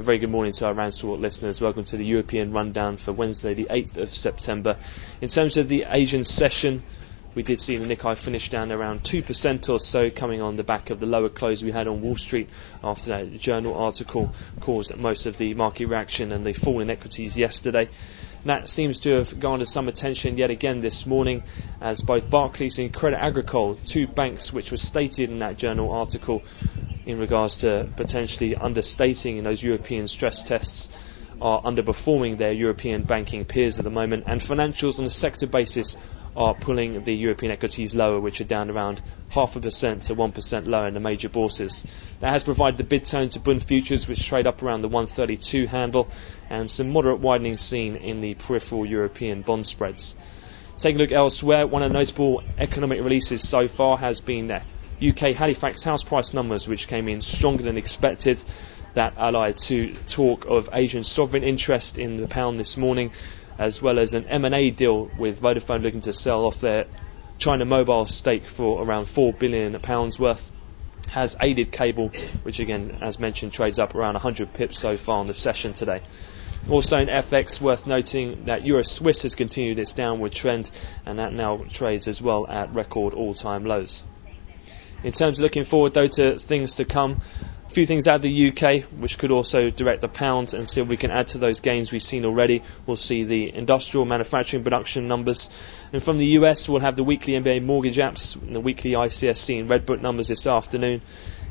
A very good morning to our RANsquawk listeners. Welcome to the European Rundown for Wednesday the 8th of September. In terms of the Asian session, we did see the Nikkei finish down around 2% or so, coming on the back of the lower close we had on Wall Street after that journal article caused most of the market reaction and the fall in equities yesterday. That seems to have garnered some attention yet again this morning, as both Barclays and Crédit Agricole, two banks which were stated in that journal article in regards to potentially understating in those European stress tests, are underperforming their European banking peers at the moment, and financials on a sector basis are pulling the European equities lower, which are down around 0.5% to 1% lower in the major bourses. That has provided the bid tone to Bund futures, which trade up around the 132 handle, and some moderate widening seen in the peripheral European bond spreads. Taking a look elsewhere, one of the notable economic releases so far has been the UK Halifax house price numbers, which came in stronger than expected. That allied to talk of Asian sovereign interest in the pound this morning, as well as an M&A deal with Vodafone looking to sell off their China Mobile stake for around £4 billion worth, has aided cable, which again, as mentioned, trades up around 100 pips so far on the session today. Also in FX, worth noting that Euro Swiss has continued its downward trend, and that now trades as well at record all-time lows. In terms of looking forward, though, to things to come, a few things out of the UK which could also direct the pound and see if we can add to those gains we've seen already. We'll see the industrial manufacturing production numbers. And from the US, we'll have the weekly NBA mortgage apps and the weekly ICSC and Redbook numbers this afternoon.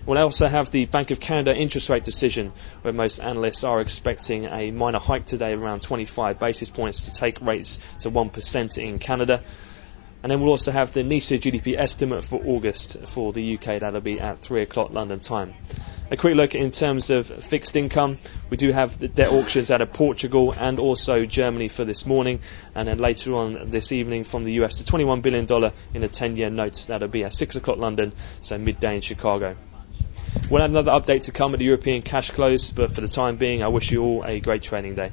We'll also have the Bank of Canada interest rate decision, where most analysts are expecting a minor hike today, around 25 basis points, to take rates to 1% in Canada. And then we'll also have the NISA GDP estimate for August for the UK. That'll be at 3 o'clock London time. A quick look in terms of fixed income. We do have the debt auctions out of Portugal and also Germany for this morning. And then later on this evening from the US, the $21 billion in a 10-year note. That'll be at 6 o'clock London, so midday in Chicago. We'll have another update to come at the European cash close, but for the time being, I wish you all a great trading day.